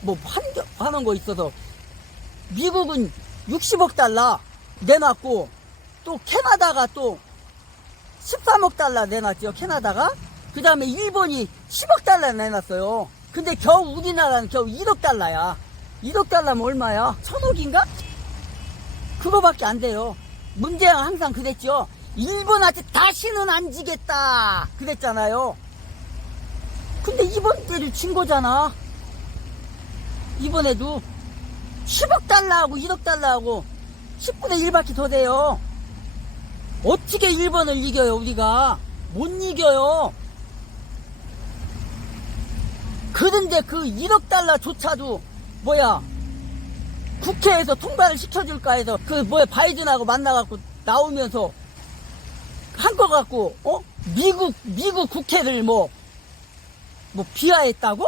뭐 하는 거 있어서 미국은 60억 달러 내놨고 또 캐나다가 또 13억 달러 내놨죠. 캐나다가. 그 다음에 일본이 10억 달러 내놨어요. 근데 겨우 우리나라는 겨우 1억 달러야. 1억 달러면 얼마야? 1000억인가? 그거밖에 안 돼요. 문제는 항상 그랬죠. 일본한테 다시는 안 지겠다 그랬잖아요. 근데 이번 때도 진 거잖아. 이번에도 10억 달러하고 1억 달러하고 10분의 1밖에 더 돼요. 어떻게 일본을 이겨요? 우리가 못 이겨요. 그런데 그 1억 달러조차도 국회에서 통과를 시켜줄까 해서 바이든하고 만나갖고 나오면서 한 거 갖고 미국 국회를 비하했다고?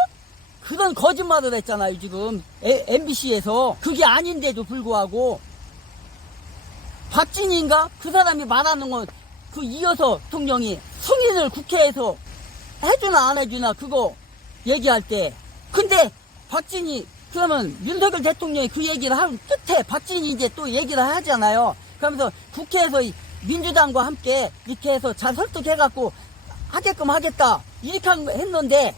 그런 거짓말을 했잖아요. 지금 MBC에서 그게 아닌데도 불구하고 박진희인가? 그 사람이 말하는 건 그 이어서 대통령이 승인을 국회에서 해주나 안 해주나 그거 얘기할 때. 근데 박진희 그러면 윤석열 대통령이 그 얘기를 한 끝에 박진희 이제 또 얘기를 하잖아요. 그러면서 국회에서 민주당과 함께 이렇게 해서 잘 설득해갖고 하게끔 하겠다 이렇게 했는데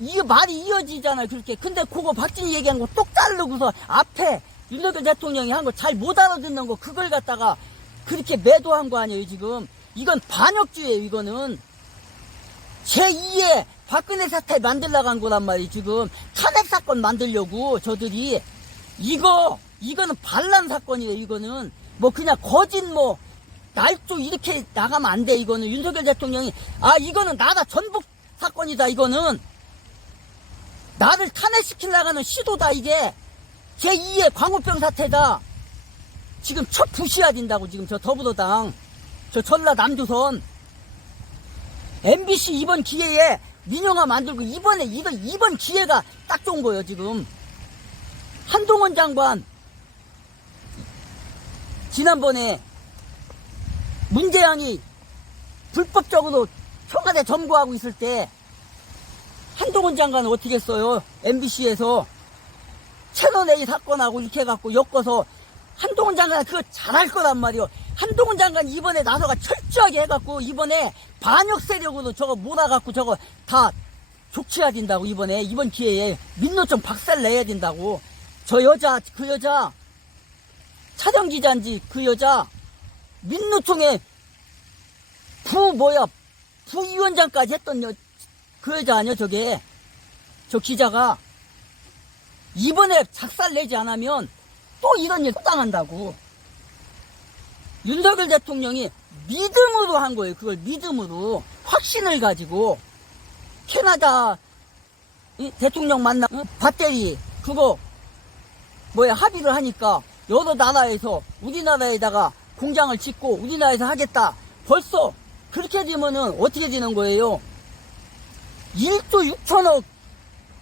이게 말이 이어지잖아요. 그렇게. 근데 그거 박진희 얘기한 거 똑 자르고서 앞에 윤석열 대통령이 한 거 잘 못 알아듣는 거 그걸 갖다가 그렇게 매도한 거 아니에요. 지금 이건 반역주의예요. 이거는 제2의 박근혜 사태 만들려고 한 거란 말이에요. 지금 탄핵 사건 만들려고 저들이 이거는 반란 사건이에요. 이거는 그냥 거짓 날조 이렇게 나가면 안 돼. 이거는 윤석열 대통령이 이거는 나라 전북 사건이다. 이거는 나를 탄핵시키려고 하는 시도다. 이게 제2의 광우병 사태다. 지금 첫 부시야 된다고. 지금 저 더불어당 저 전라 남조선 MBC 이번 기회에 민영화 만들고 이번 기회가 딱 좋은 거예요. 지금 한동훈 장관 지난번에 문재양이 불법적으로 청와대 점거하고 있을 때 한동훈 장관은 어떻게 했어요? MBC에서 채널A 사건하고 이렇게 해갖고 엮어서 한동훈 장관은 그거 잘할 거란 말이요. 한동훈 장관 이번에 나서가 철저하게 해갖고 이번에 반역 세력으로 저거 몰아갖고 저거 다 족치해야 된다고. 이번 기회에 민노총 박살 내야 된다고. 그 여자 촬영기자인지 그 여자 민노총의 부위원장까지 했던 그 여자 아니야 저게. 저 기자가 이번에 작살 내지 않으면 또 이런 일 또 당한다고. 윤석열 대통령이 믿음으로 한 거예요. 그걸 믿음으로 확신을 가지고 캐나다 대통령 만나 배터리 그거 합의를 하니까 여러 나라에서 우리나라에다가 공장을 짓고 우리나라에서 하겠다. 벌써 그렇게 되면은 어떻게 되는 거예요? 1조 6천억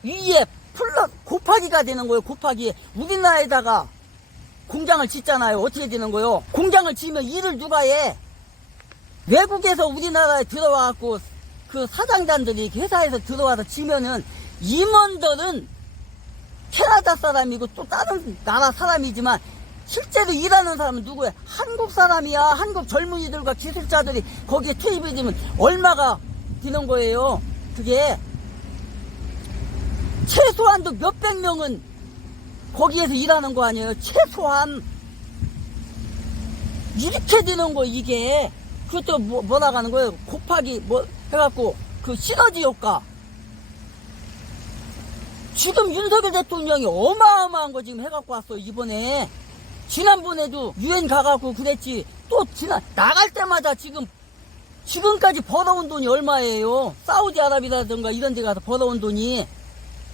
위에 플러스 곱하기가 되는 거예요. 곱하기. 우리나라에다가 공장을 짓잖아요. 어떻게 되는 거예요? 공장을 지으면 일을 누가 해? 외국에서 우리나라에 들어와갖고 그 사장단들이 회사에서 들어와서 지면은 임원들은 캐나다 사람이고 또 다른 나라 사람이지만 실제로 일하는 사람은 누구야? 한국 사람이야. 한국 젊은이들과 기술자들이 거기에 투입이 되면 얼마가 되는 거예요? 그게 최소한도 몇백 명은 거기에서 일하는 거 아니에요? 최소한 이렇게 되는 거. 이게 그것도 뭐라고 하는 거예요? 곱하기 해갖고 그 시너지 효과. 지금 윤석열 대통령이 어마어마한 거 지금 해갖고 왔어. 이번에 지난번에도 유엔 가갖고 그랬지. 또 나갈 때마다 지금까지 벌어온 돈이 얼마예요? 사우디아라비아라든가 이런 데 가서 벌어온 돈이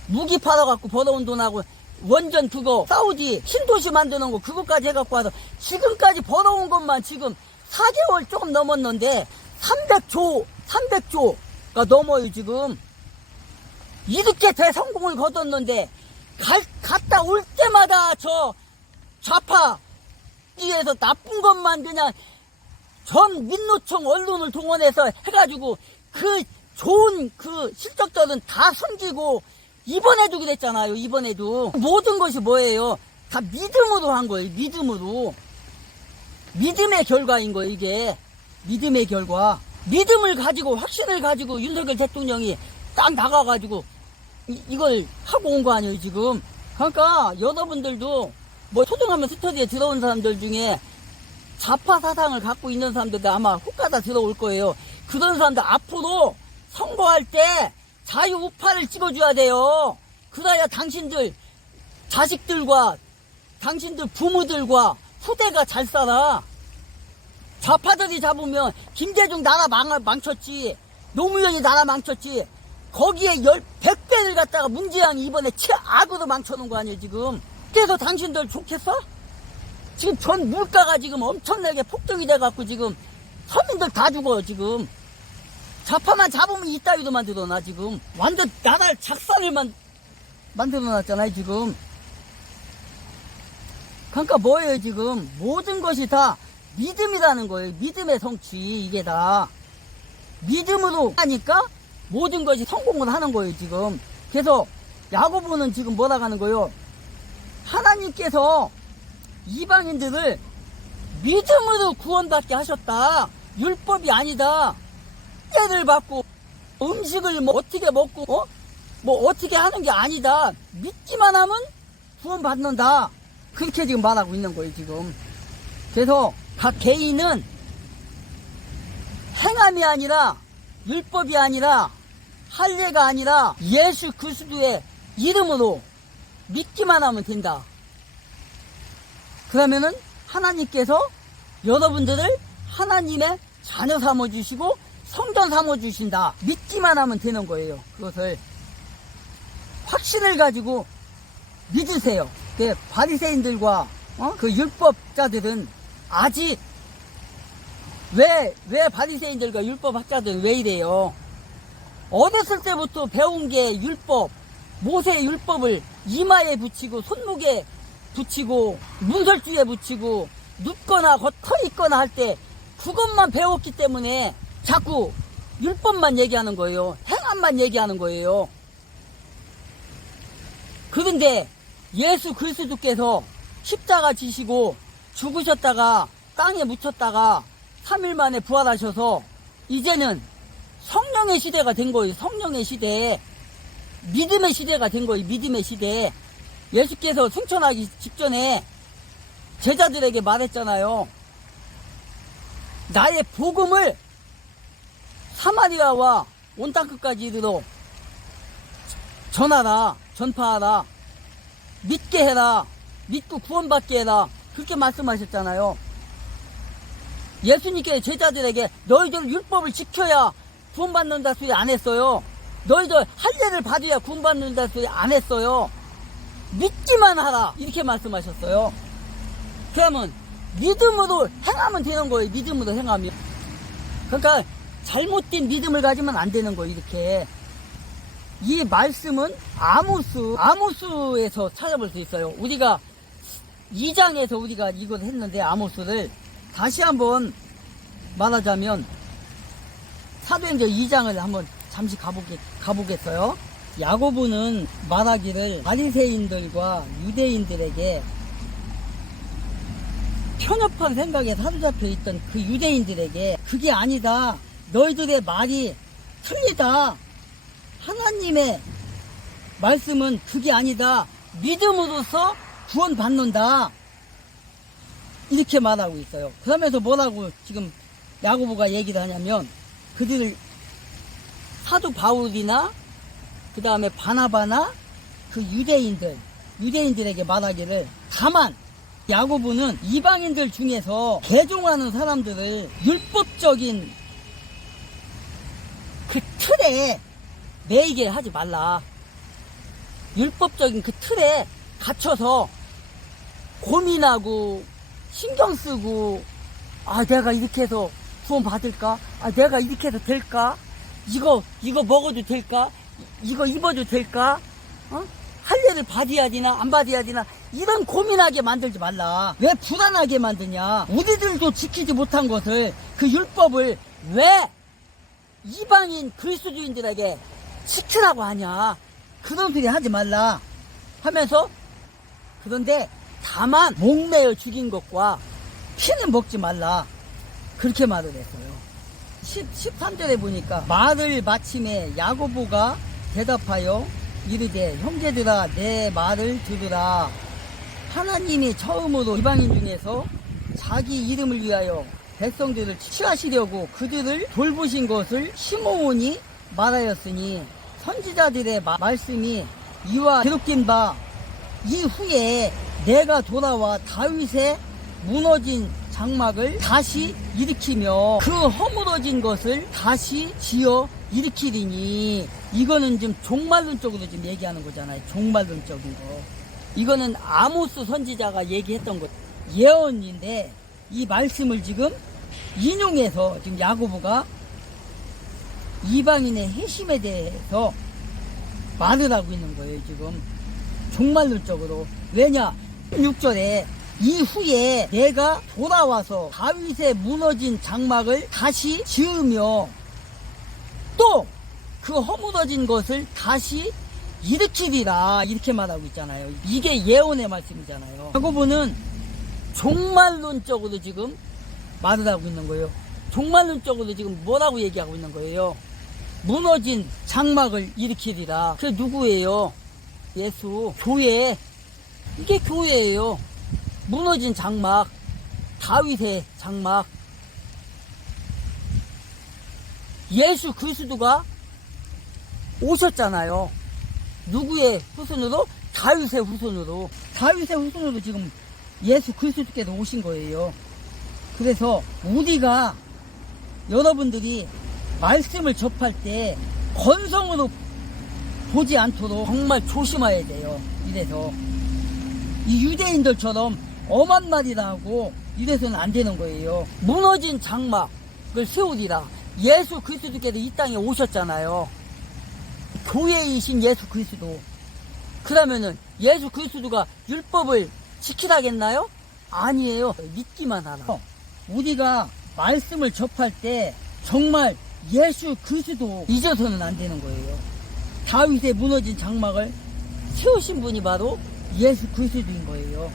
무기 팔아갖고 벌어온 돈하고 원전 그거 사우디 신도시 만드는 거 그거까지 해갖고 와서 지금까지 벌어온 것만 지금 4개월 조금 넘었는데 300조가 넘어요. 지금 이렇게 대성공을 거뒀는데 갔다 올 때마다 저 좌파에서 나쁜 것만 그냥 전 민노총 언론을 동원해서 해가지고 그 좋은 그 실적들은 다 숨기고 이번에도 그랬잖아요. 이번에도 모든 것이 뭐예요? 다 믿음으로 한 거예요. 믿음으로. 믿음의 결과인 거예요. 이게 믿음의 결과. 믿음을 가지고 확신을 가지고 윤석열 대통령이 딱 나가가지고 이걸 하고 온 거 아니에요 지금. 그러니까 여러분들도 뭐 초등학교 스터디에 들어온 사람들 중에 좌파 사상을 갖고 있는 사람들도 아마 혹가다 들어올 거예요. 그런 사람들 앞으로 선거할 때 자유우파를 찍어줘야 돼요. 그래야 당신들 자식들과 당신들 부모들과 후대가 잘 살아. 좌파들이 잡으면 김대중 나라 망쳤지. 노무현이 나라 망쳤지. 거기에 100배를 갖다가 문재양이 이번에 최악으로 망쳐놓은 거 아니에요 지금. 그래서 당신들 좋겠어? 지금 전 물가가 지금 엄청나게 폭등이 돼갖고 지금 서민들 다 죽어요 지금. 좌파만 잡으면 이따위도 만들어놔 지금. 완전 나라를 작살을 만들어놨잖아요 지금. 그러니까 뭐예요 지금. 모든 것이 다 믿음이라는 거예요. 믿음의 성취. 이게 다 믿음으로 하니까 모든 것이 성공을 하는 거예요 지금. 그래서 야고보는 지금 뭐라고 하는 거예요? 하나님께서 이방인들을 믿음으로 구원받게 하셨다. 율법이 아니다. 때를 받고 음식을 뭐 어떻게 먹고 뭐 어떻게 하는 게 아니다. 믿기만 하면 구원받는다. 그렇게 지금 말하고 있는 거예요 지금. 그래서 각 개인은 행함이 아니라 율법이 아니라 할례가 아니라 예수 그리스도의 이름으로 믿기만 하면 된다. 그러면은 하나님께서 여러분들을 하나님의 자녀 삼아주시고 성전 삼아주신다. 믿기만 하면 되는 거예요. 그것을 확신을 가지고 믿으세요. 바리새인들과 그 율법자들은 아직 왜 바리새인들과 율법학자들은 왜 이래요? 어렸을 때부터 배운 게 율법, 모세의 율법을 이마에 붙이고 손목에 붙이고 문설주에 붙이고 눕거나 서 있거나 할 때 그것만 배웠기 때문에 자꾸 율법만 얘기하는 거예요. 행함만 얘기하는 거예요. 그런데 예수 그리스도께서 십자가 지시고 죽으셨다가 땅에 묻혔다가 3일 만에 부활하셔서 이제는 성령의 시대가 된 거예요. 성령의 시대. 믿음의 시대가 된 거예요. 믿음의 시대. 예수께서 승천하기 직전에 제자들에게 말했잖아요. 나의 복음을 사마리아와 온 땅끝까지 이르러 전파하라. 믿게 해라. 믿고 구원받게 해라. 그렇게 말씀하셨잖아요. 예수님께서 제자들에게 너희들 율법을 지켜야 구원받는다 소리 안 했어요. 너희들 할례를 받아야 구원받는다 소리 안 했어요. 믿기만 하라. 이렇게 말씀하셨어요. 그러면 믿음으로 행하면 되는 거예요. 믿음으로 행하면. 그러니까 잘못된 믿음을 가지면 안 되는 거예요. 이렇게. 이 말씀은 아모스에서 찾아볼 수 있어요. 우리가 2장에서 우리가 이걸 했는데 아모스를 다시 한번 말하자면 사도행전 2장을 한번 잠시 가보겠어요. 야고보는 말하기를 바리새인들과 유대인들에게 편협한 생각에 사로잡혀 있던 그 유대인들에게 그게 아니다. 너희들의 말이 틀리다. 하나님의 말씀은 그게 아니다. 믿음으로써 구원받는다. 이렇게 말하고 있어요. 그러면서 뭐라고 지금 야고보가 얘기를 하냐면 그들을 사도 바울이나 그 다음에 바나바나 그 유대인들에게 말하기를 다만 야고보는 이방인들 중에서 개종하는 사람들을 율법적인 그 틀에 매이게 하지 말라. 율법적인 그 틀에 갇혀서 고민하고 신경 쓰고 내가 이렇게 해서 구원 받을까? 내가 이렇게 해서 될까? 이거 먹어도 될까? 이거 입어도 될까? 할례를 받아야 되나 안 받아야 되나 이런 고민하게 만들지 말라. 왜 불안하게 만드냐? 우리들도 지키지 못한 것을 그 율법을 왜 이방인 그리스도인들에게 지키라고 하냐? 그런 소리 하지 말라 하면서, 그런데 다만 목매어 죽인 것과 피는 먹지 말라 그렇게 말을 했어요. 13절에 보니까 말을 마침에 야고보가 대답하여 이르되 형제들아 내 말을 들으라. 하나님이 처음으로 이방인 중에서 자기 이름을 위하여 백성들을 취하시려고 그들을 돌보신 것을 시므온이 말하였으니 선지자들의 말씀이 이와 기록된 바 이후에 내가 돌아와 다윗의 무너진 장막을 다시 일으키며 그 허물어진 것을 다시 지어 일으키리니. 이거는 좀 종말론적으로 좀 얘기하는 거잖아요. 종말론적인 거. 이거는 아모스 선지자가 얘기했던 것, 예언인데 이 말씀을 지금 인용해서 지금 야고보가 이방인의 회심에 대해서 말을 하고 있는 거예요. 지금 종말론적으로. 왜냐? 6절에 이후에 내가 돌아와서 다윗의 무너진 장막을 다시 지으며 또 그 허물어진 것을 다시 일으키리라 이렇게 말하고 있잖아요. 이게 예언의 말씀이잖아요. 야고보는 종말론적으로 지금 말을 하고 있는 거예요. 종말론적으로 지금 뭐라고 얘기하고 있는 거예요? 무너진 장막을 일으키리라. 그게 누구예요? 예수. 교회. 이게 교회예요. 무너진 장막, 다윗의 장막. 예수 그리스도가 오셨잖아요. 누구의 후손으로? 다윗의 후손으로. 다윗의 후손으로 지금 예수 그리스도께서 오신 거예요. 그래서 우리가 여러분들이 말씀을 접할 때 건성으로 보지 않도록 정말 조심해야 돼요. 이래서 이 유대인들처럼 엄한 말이라 하고 이래서는 안 되는 거예요. 무너진 장막을 세우리라. 예수 그리스도께서 이 땅에 오셨잖아요. 교회이신 예수 그리스도. 그러면은 예수 그리스도가 율법을 지키라겠나요? 아니에요. 믿기만 하라. 우리가 말씀을 접할 때 정말 예수 그리스도 잊어서는 안 되는 거예요. 다윗의 무너진 장막을 세우신 분이 바로 예수 그리스도인 거예요.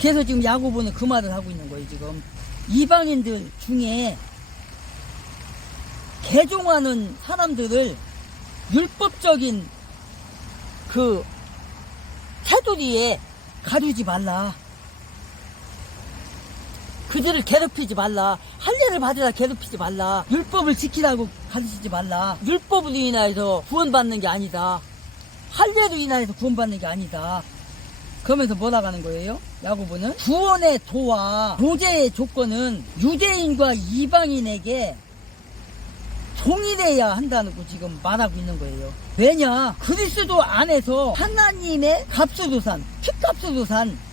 그래서 지금 야고보는 그 말을 하고 있는 거예요. 지금 이방인들 중에 개종하는 사람들을 율법적인 그 테두리에 가두지 말라. 그들을 괴롭히지 말라. 할례를 받으라 괴롭히지 말라. 율법을 지키라고 가르치지 말라. 율법으로 인하여서 구원받는 게 아니다. 할례로 인하여서 구원받는 게 아니다. 그러면서 뭐라고 하는 거예요? 야고보는 구원의 도와 보제의 조건은 유대인과 이방인에게 동일해야 한다는 거 지금 말하고 있는 거예요. 왜냐? 그리스도 안에서 하나님의 값으로 산, 피값으로 산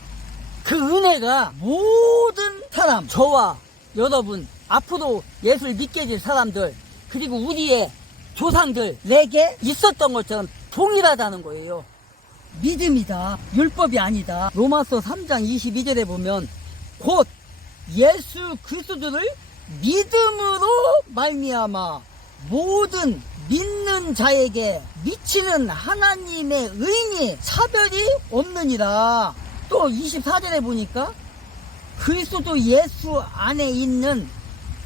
그 은혜가 모든 사람, 저와 여러분, 앞으로 예수를 믿게 될 사람들, 그리고 우리의 조상들에게 있었던 것처럼 동일하다는 거예요. 믿음이다. 율법이 아니다. 로마서 3장 22절에 보면 곧 예수 그리스도를 믿음으로 말미암아 모든 믿는 자에게 미치는 하나님의 의인이 차별이 없느니라. 또 24절에 보니까 그리스도 예수 안에 있는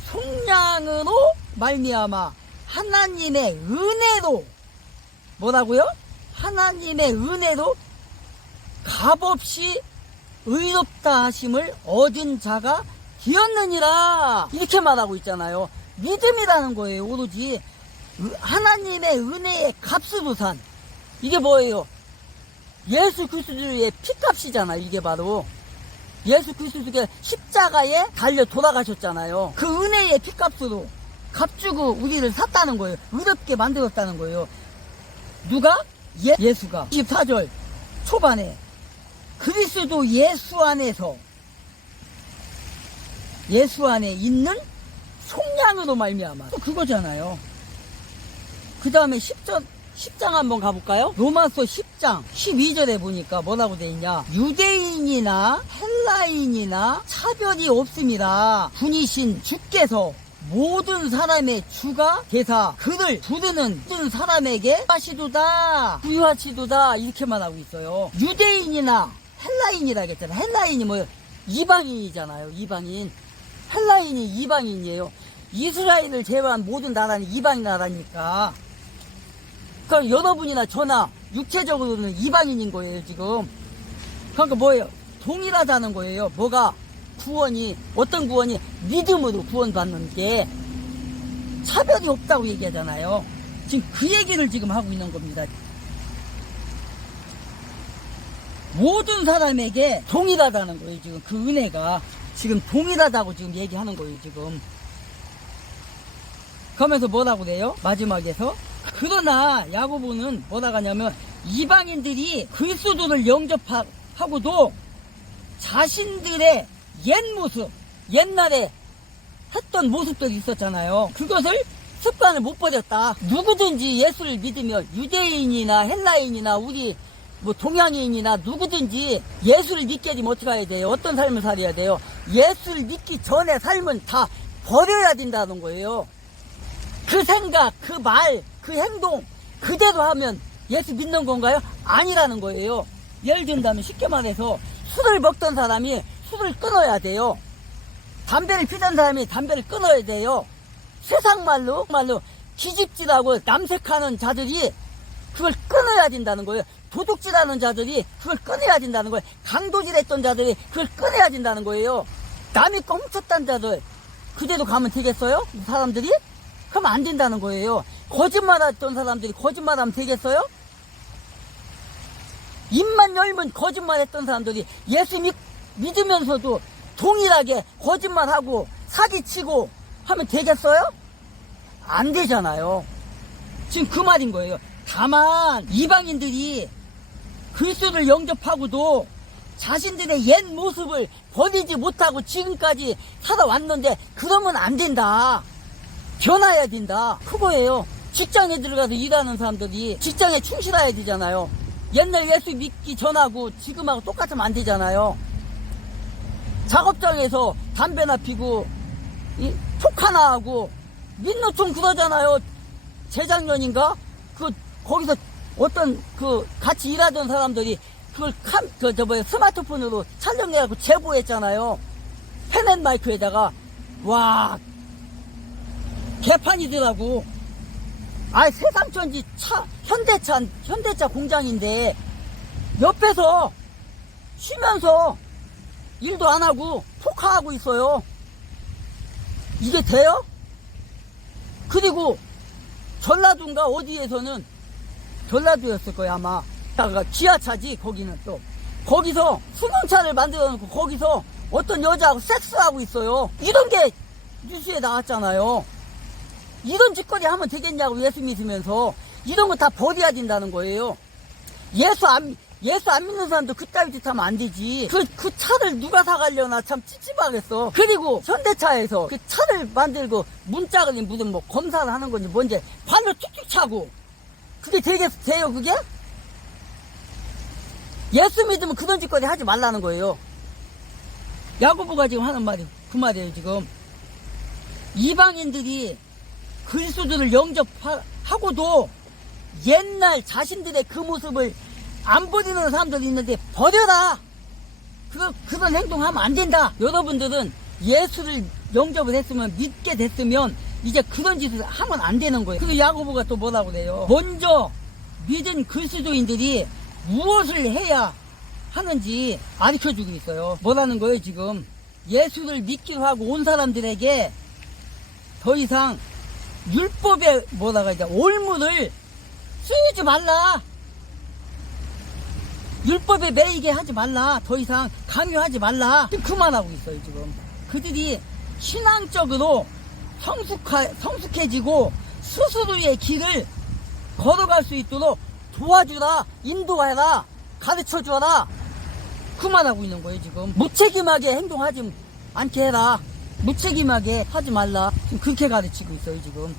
속량으로 말미암아 하나님의 은혜로 뭐라고요? 하나님의 은혜로 값없이 의롭다 하심을 얻은 자가 되었느니라. 이렇게 말하고 있잖아요. 믿음이라는 거예요. 오로지 하나님의 은혜의 값으로 산. 이게 뭐예요? 예수 그리스도의 피값이잖아요. 이게 바로 예수 그리스도가 십자가에 달려 돌아가셨잖아요. 그 은혜의 피값으로 값주고 우리를 샀다는 거예요. 의롭게 만들었다는 거예요. 누가? 예수가. 24절 초반에 그리스도 예수 안에서 예수 안에 있는 속량으로 말미암아. 또 그거잖아요. 그 다음에 10장 한번 가볼까요? 로마서 10장 12절에 보니까 뭐라고 돼 있냐? 유대인이나 헬라인이나 차별이 없습니다. 분이신 주께서 모든 사람의 주가 되사 그를 부르는 모든 사람에게 부유하시도다 부유하시도다 이렇게만 하고 있어요. 유대인이나 헬라인이라 했잖아요. 헬라인이 뭐 이방인이잖아요. 이방인. 헬라인이 이방인이에요. 이스라엘을 제외한 모든 나라는 이방인 나라니까. 그러니까 여러분이나 저나 육체적으로는 이방인인 거예요, 지금. 그러니까 뭐예요? 동일하다는 거예요. 뭐가? 구원이, 어떤 구원이? 믿음으로 구원받는 게 차별이 없다고 얘기하잖아요. 지금 그 얘기를 지금 하고 있는 겁니다. 모든 사람에게 동일하다는 거예요, 지금. 그 은혜가. 지금 동일하다고 지금 얘기하는 거예요, 지금. 그러면서 뭐라고 그래요? 마지막에서. 그러나 야고보는 뭐라고 하냐면 이방인들이 그리스도를 영접하고도 자신들의 옛 모습, 옛날에 했던 모습들이 있었잖아요. 그것을 습관을 못 버렸다. 누구든지 예수를 믿으면 유대인이나 헬라인이나 우리 뭐 동양인이나 누구든지 예수를 믿게 되면 어떻게 해야 돼요? 어떤 삶을 살아야 돼요? 예수를 믿기 전에 삶은 다 버려야 된다는 거예요. 그 생각, 그 말, 그 행동 그대로 하면 예수 믿는 건가요? 아니라는 거예요. 예를 든다면 쉽게 말해서 술을 먹던 사람이 술을 끊어야 돼요. 담배를 피던 사람이 담배를 끊어야 돼요. 세상 말로 기집질하고 남색하는 자들이 그걸 끊어야 된다는 거예요. 도둑질하는 자들이 그걸 끊어야 된다는 거예요. 강도질했던 자들이 그걸 끊어야 된다는 거예요. 남의 거 훔쳤던 자들 그대로 가면 되겠어요? 이 사람들이? 그럼 안 된다는 거예요. 거짓말했던 사람들이 거짓말하면 되겠어요? 입만 열면 거짓말했던 사람들이 예수 믿으면서도 동일하게 거짓말하고 사기치고 하면 되겠어요? 안 되잖아요. 지금 그 말인 거예요. 다만 이방인들이 그리스도를 영접하고도 자신들의 옛 모습을 버리지 못하고 지금까지 살아왔는데 그러면 안 된다. 변화해야 된다. 그거예요. 직장에 들어가서 일하는 사람들이 직장에 충실해야 되잖아요. 옛날 예수 믿기 전하고 지금하고 똑같으면 안 되잖아요. 작업장에서 담배나 피고 톡 하나 하고 민노총 그러잖아요. 재작년인가? 거기서 어떤 같이 일하던 사람들이 그걸 스마트폰으로 촬영해갖고 제보했잖아요. 펜앤마이크에다가 와 개판이더라고. 세상천지 현대차 공장인데 옆에서 쉬면서 일도 안 하고 포카하고 있어요. 이게 돼요? 그리고 전라도인가 어디에서는 전라도였을 거야 아마. 지하차지 거기는 또. 거기서 수능차를 만들어 놓고 거기서 어떤 여자하고 섹스하고 있어요. 이런 게 뉴스에 나왔잖아요. 이런 짓거리 하면 되겠냐고 예수 믿으면서. 이런 거 다 버려야 된다는 거예요. 예수 안 믿는 사람도 그따위 짓 하면 안 되지. 그 차를 누가 사가려나 참 찝찝하겠어. 그리고 현대차에서 그 차를 만들고 문짝을 무슨 뭐 검사를 하는 건지 뭔지 발로 툭툭 차고 그게 돼요 그게? 예수 믿으면 그런 짓거리 하지 말라는 거예요. 야고보가 지금 하는 말이 그 말이에요 지금. 이방인들이 그리스도를 영접하고도 옛날 자신들의 그 모습을 안 버리는 사람들이 있는데 버려라. 그런 행동하면 안 된다. 여러분들은 예수를 영접을 했으면 믿게 됐으면 이제 그런 짓을 하면 안 되는 거예요. 그리고 야고보가 또 뭐라고 그래요? 먼저 믿은 그리스도인들이 무엇을 해야 하는지 가르쳐주고 있어요. 뭐라는 거예요 지금? 예수를 믿기로 하고 온 사람들에게 더 이상 율법에 올무를 쓰지 말라. 율법에 매이게 하지 말라. 더 이상 강요하지 말라. 그만하고 있어요 지금. 그들이 신앙적으로 성숙해지고 스스로의 길을 걸어갈 수 있도록 도와주라, 인도해라, 가르쳐줘라. 그만하고 있는 거예요 지금. 무책임하게 행동하지 않게 해라. 무책임하게 하지 말라. 지금 그렇게 가르치고 있어요 지금.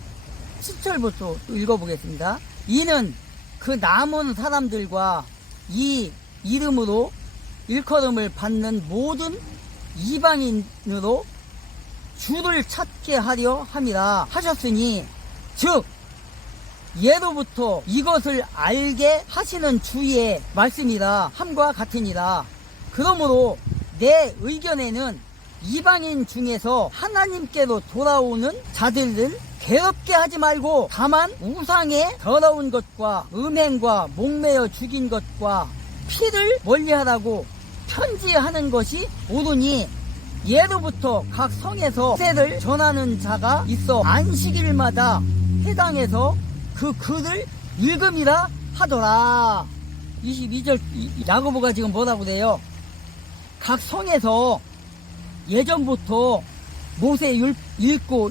7절부터 또 읽어보겠습니다. 이는 그 남은 사람들과 이 이름으로 일컬음을 받는 모든 이방인으로 주를 찾게 하려 함이라 하셨으니 즉 예로부터 이것을 알게 하시는 주의 말씀이라 함과 같으니라. 그러므로 내 의견에는 이방인 중에서 하나님께로 돌아오는 자들을 괴롭게 하지 말고 다만 우상의 더러운 것과 음행과 목매어 죽인 것과 피를 멀리하라고 편지하는 것이 옳으니 예로부터 각 성에서 세를 전하는 자가 있어 안식일마다 해당해서 그 글을 읽음이라 하더라. 22절 야고보가 지금 뭐라고 그래요? 각 성에서 예전부터 모세 읽고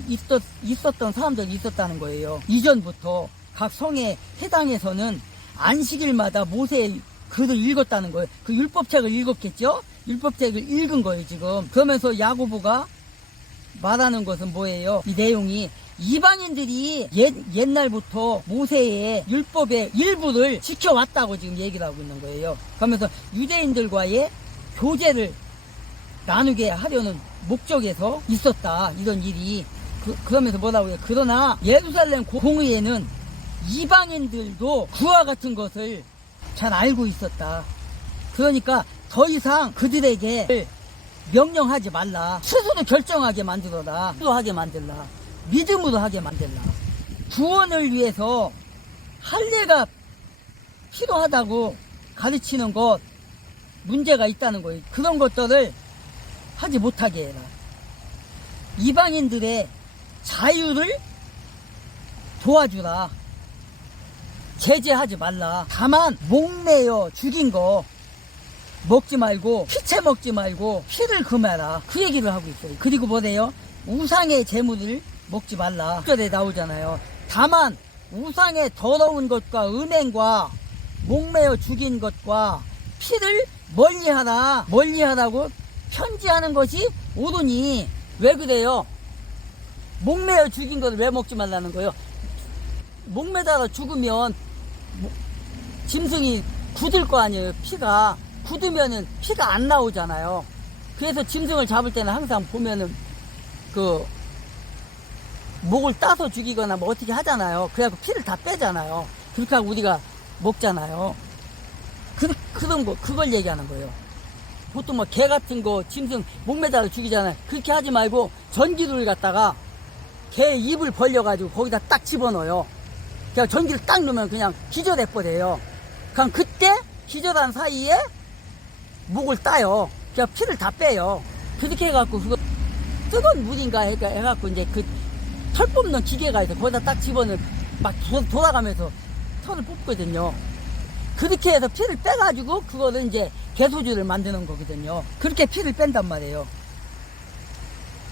있었던 사람들이 있었다는 거예요. 이전부터 각 성에 해당해서는 안식일마다 모세의 글을 읽었다는 거예요. 그 율법책을 읽었겠죠? 율법책을 읽은 거예요, 지금. 그러면서 야고보가 말하는 것은 뭐예요? 이 내용이 이방인들이 옛날부터 모세의 율법의 일부를 지켜왔다고 지금 얘기를 하고 있는 거예요. 그러면서 유대인들과의 교제를 나누게 하려는 목적에서 있었다, 이런 일이. 그러면서 뭐라고 해요? 그러나 예루살렘 공의회는 이방인들도 그와 같은 것을 잘 알고 있었다. 그러니까 더 이상 그들에게 명령하지 말라. 스스로 결정하게 만들어라. 스스로 하게 만들라. 믿음으로 하게 만들라. 구원을 위해서 할례가 필요하다고 가르치는 것, 문제가 있다는 거예요. 그런 것들을 하지 못하게 해라. 이방인들의 자유를 도와주라. 제재하지 말라. 다만 목매어 죽인 거 먹지 말고 피채 먹지 말고 피를 금해라. 그 얘기를 하고 있어요. 그리고 뭐래요? 우상의 재물을 먹지 말라. 6절에 나오잖아요. 다만 우상의 더러운 것과 음행과 목매어 죽인 것과 피를 멀리하라. 멀리하라고 편지하는 것이 옳으니. 왜 그래요? 목매어 죽인 것을 왜 먹지 말라는 거예요? 목매다가 죽으면 짐승이 굳을 거 아니에요. 피가 굳으면은 피가 안 나오잖아요. 그래서 짐승을 잡을 때는 항상 보면은 그 목을 따서 죽이거나 뭐 어떻게 하잖아요. 그래갖고 피를 다 빼잖아요. 그렇게 하고 우리가 먹잖아요. 그런 거, 그걸 얘기하는 거예요. 보통 뭐 개 같은 거 짐승 목매다가 죽이잖아요. 그렇게 하지 말고 전기를 갖다가 개 입을 벌려가지고 거기다 딱 집어넣어요. 그냥 전기를 딱 넣으면 그냥 기절해버려요. 그냥 그때 기절한 사이에 목을 따요. 그냥 피를 다 빼요. 그렇게 해갖고 그거 뜨거운 물인가 해갖고 이제 그 털 뽑는 기계가 있어. 거기다 딱 집어넣으면 막 돌아가면서 털을 뽑거든요. 그렇게 해서 피를 빼가지고 그거를 이제 개소주를 만드는 거거든요. 그렇게 피를 뺀단 말이에요.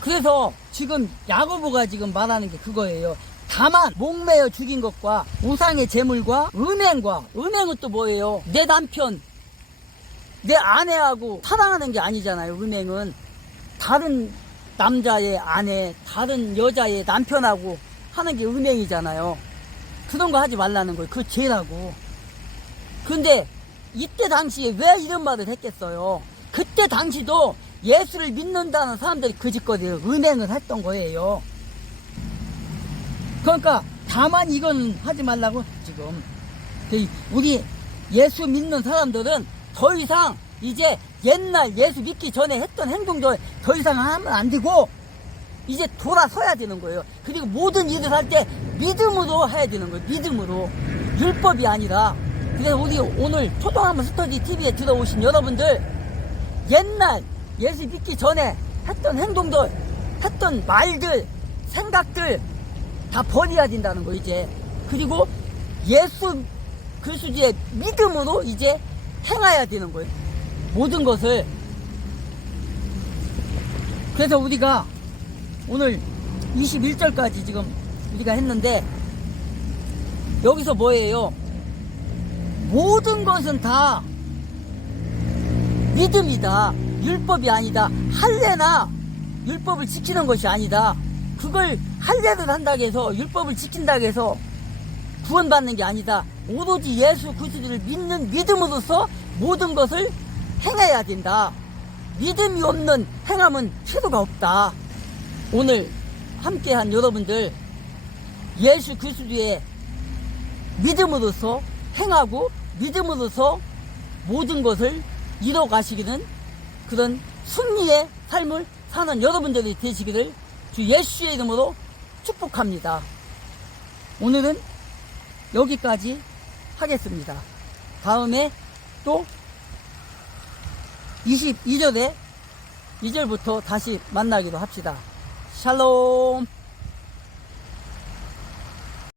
그래서 지금 야고보가 지금 말하는 게 그거예요. 다만 목매어 죽인 것과 우상의 재물과 음행은 또 뭐예요? 내 남편, 내 아내하고 사랑하는 게 아니잖아요. 음행은 다른 남자의 아내, 다른 여자의 남편하고 하는 게 음행이잖아요. 그런 거 하지 말라는 거예요. 그거 죄라고. 근데 이때 당시에 왜 이런 말을 했겠어요? 그때 당시도 예수를 믿는다는 사람들이 그 짓거리를 음행을 했던 거예요. 그러니까 다만 이건 하지 말라고 지금. 우리 예수 믿는 사람들은 더 이상 이제 옛날 예수 믿기 전에 했던 행동도 더 이상 하면 안 되고 이제 돌아서야 되는 거예요. 그리고 모든 일을 할 때 믿음으로 해야 되는 거예요. 믿음으로. 율법이 아니라. 그래서 우리 오늘 초등학교 스터디 TV에 들어오신 여러분들, 옛날 예수 믿기 전에 했던 행동들, 했던 말들, 생각들 다 버려야 된다는 거 이제. 그리고 예수 그리스도의 믿음으로 이제 행해야 되는 거예요. 모든 것을. 그래서 우리가 오늘 21절까지 지금 우리가 했는데 여기서 뭐예요? 모든 것은 다 믿음이다. 율법이 아니다. 할례나 율법을 지키는 것이 아니다. 그걸 할례를 한다고 해서 율법을 지킨다고 해서 구원받는 게 아니다. 오로지 예수 그리스도를 믿는 믿음으로서 모든 것을 행해야 된다. 믿음이 없는 행함은 필요가 없다. 오늘 함께한 여러분들 예수 그리스도의 믿음으로서 행하고 믿음으로서 모든 것을 이뤄가시기는 그런 승리의 삶을 사는 여러분들이 되시기를 주 예수의 이름으로 축복합니다. 오늘은 여기까지 하겠습니다. 다음에 또 22절에 2절부터 다시 만나기로 합시다. 샬롬.